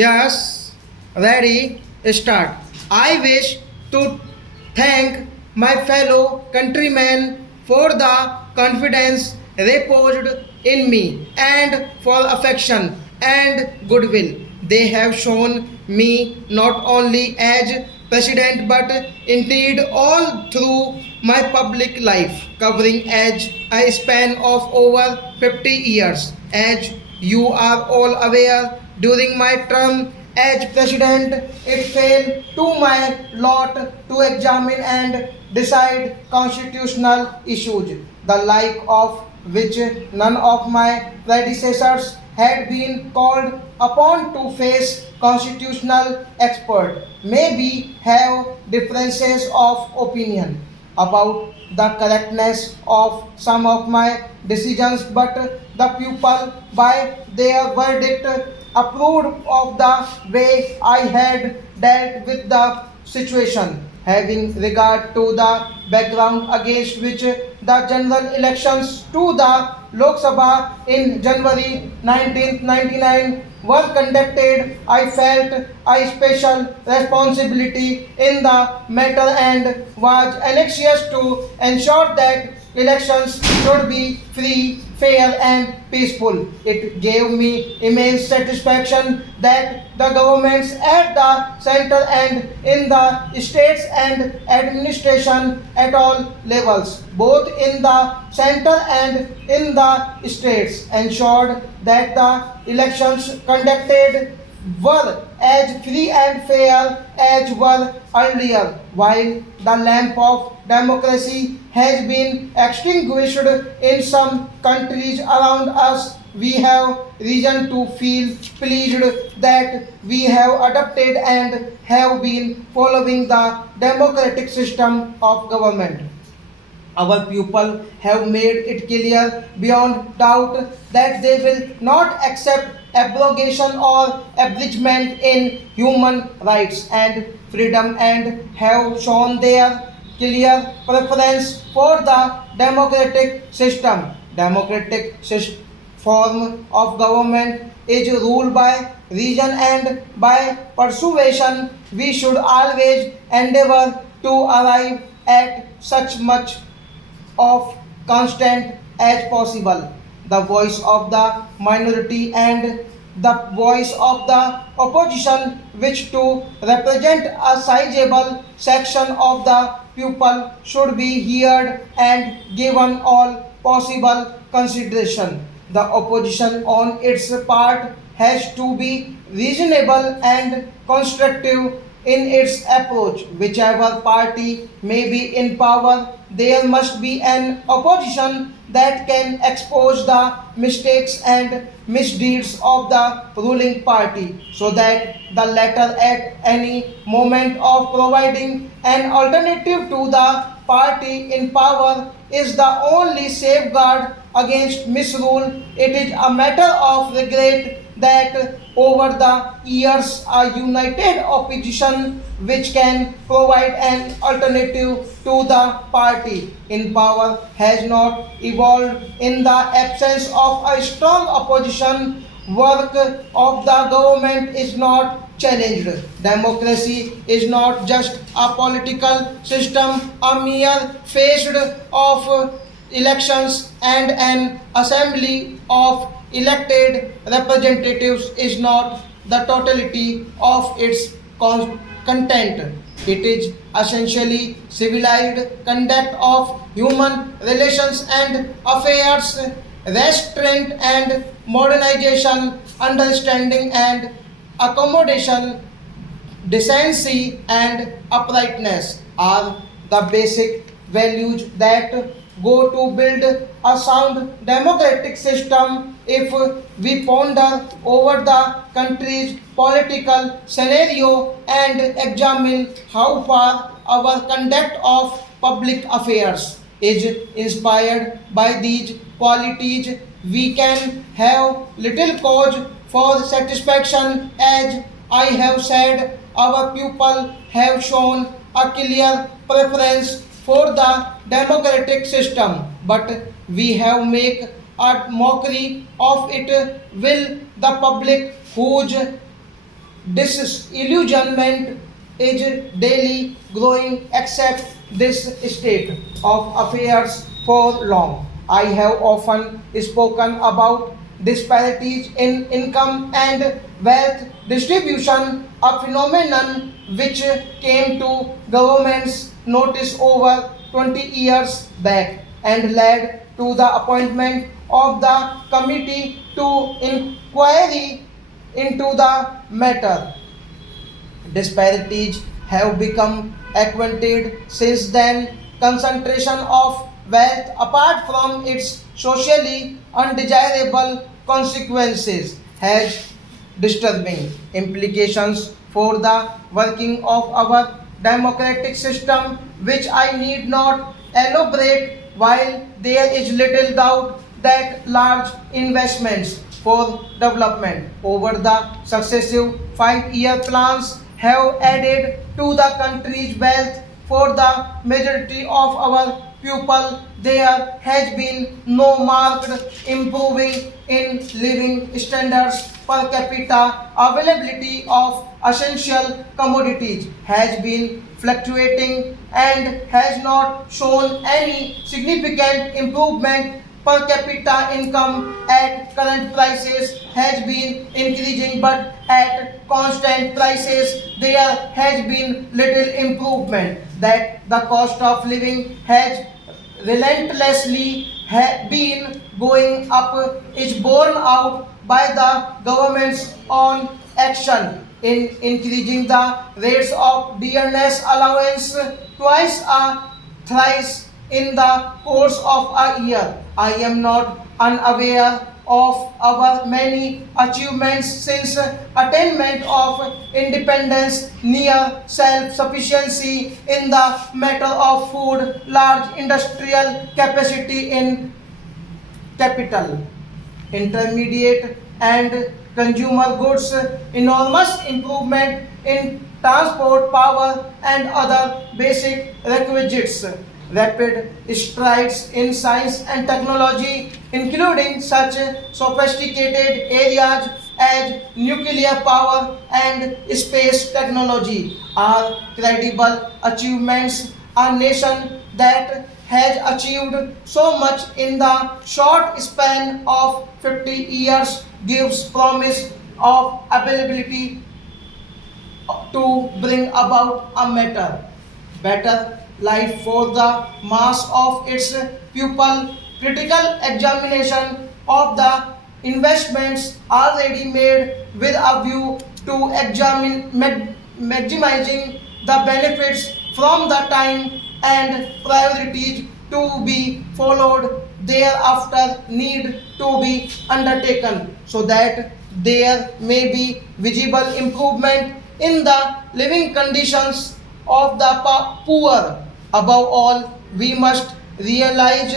Yes, ready, start. I wish to thank my fellow countrymen for the confidence reposed in me and for affection and goodwill they have shown me not only as president but indeed all through my public life covering as a span of over 50 years. As you are all aware, during my term as president, it fell to my lot to examine and decide constitutional issues, the like of which none of my predecessors had been called upon to face. Constitutional expert maybe have differences of opinion about the correctness of some of my decisions, but the people, by their verdict, approved of the way I had dealt with the situation. Having regard to the background against which the general elections to the Lok Sabha in January 1999 were conducted, I felt a special responsibility in the matter and was anxious to ensure that elections should be free, fair, and peaceful. It gave me immense satisfaction that the governments at the center and in the states and administration at all levels, both in the center and in the states, ensured that the elections conducted were as free and fair as were earlier. While the lamp of democracy has been extinguished in some countries around us, we have reason to feel pleased that we have adopted and have been following the democratic system of government. Our people have made it clear beyond doubt that they will not accept abrogation or abridgment in human rights and freedom and have shown their clear preference for the democratic system. Democratic form of government is ruled by reason and by persuasion. We should always endeavor to arrive at such much of constant as possible. The voice of the minority and the voice of the opposition, which to represent a sizable section of the people, should be heard and given all possible consideration. The opposition, on its part, has to be reasonable and constructive in its approach. Whichever party may be in power, there must be an opposition that can expose the mistakes and misdeeds of the ruling party, so that the latter at any moment of providing an alternative to the party in power is the only safeguard against misrule. It is a matter of regret that over the years a united opposition which can provide an alternative to the party in power has not evolved. In the absence of a strong opposition, work of the government is not challenged. Democracy is not just a political system, a mere phased of elections and an assembly of elected representatives is not the totality of its content. It is essentially civilized conduct of human relations and affairs, restraint and modernization, understanding and accommodation, decency and uprightness are the basic values that go to build a sound democratic system. If we ponder over the country's political scenario and examine how far our conduct of public affairs is inspired by these qualities, we can have little cause for satisfaction. As I have said, our people have shown a clear preference for the democratic system, but we have made a mockery of it. Will the public whose disillusionment is daily growing except this state of affairs for long. I have often spoken about disparities in income and wealth distribution, a phenomenon which came to government's notice over 20 years back and led to the appointment of the committee to inquiry into the matter. Disparities have become accentuated since then. Concentration of wealth, apart from its socially undesirable consequences, has disturbing implications for the working of our democratic system, which I need not elaborate. While there is little doubt that large investments for development over the successive 5-year plans have added to the country's wealth for the majority of our people, there has been no marked improving in living standards per capita. Availability of essential commodities has been fluctuating and has not shown any significant improvement. Per capita income at current prices has been increasing, but at constant prices there has been little improvement. That the cost of living has relentlessly been going up is borne out by the government's own action in increasing the rates of dearness allowance twice or thrice in the course of a year. I am not unaware of our many achievements since attainment of independence, near self-sufficiency in the matter of food, large industrial capacity in capital, intermediate and consumer goods, enormous improvement in transport power and other basic requisites, rapid strides in science and technology, including such sophisticated areas as nuclear power and space technology, are credible achievements. A nation that has achieved so much in the short span of 50 years gives promise of ability to bring about a better life for the mass of its pupil. Critical examination of the investments already made with a view to maximizing the benefits from the time and priorities to be followed thereafter need to be undertaken so that there may be visible improvement in the living conditions of the poor. Above all, we must realize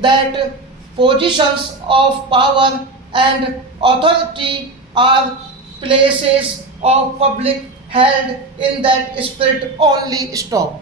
that positions of power and authority are places of public held in that spirit only. Stop.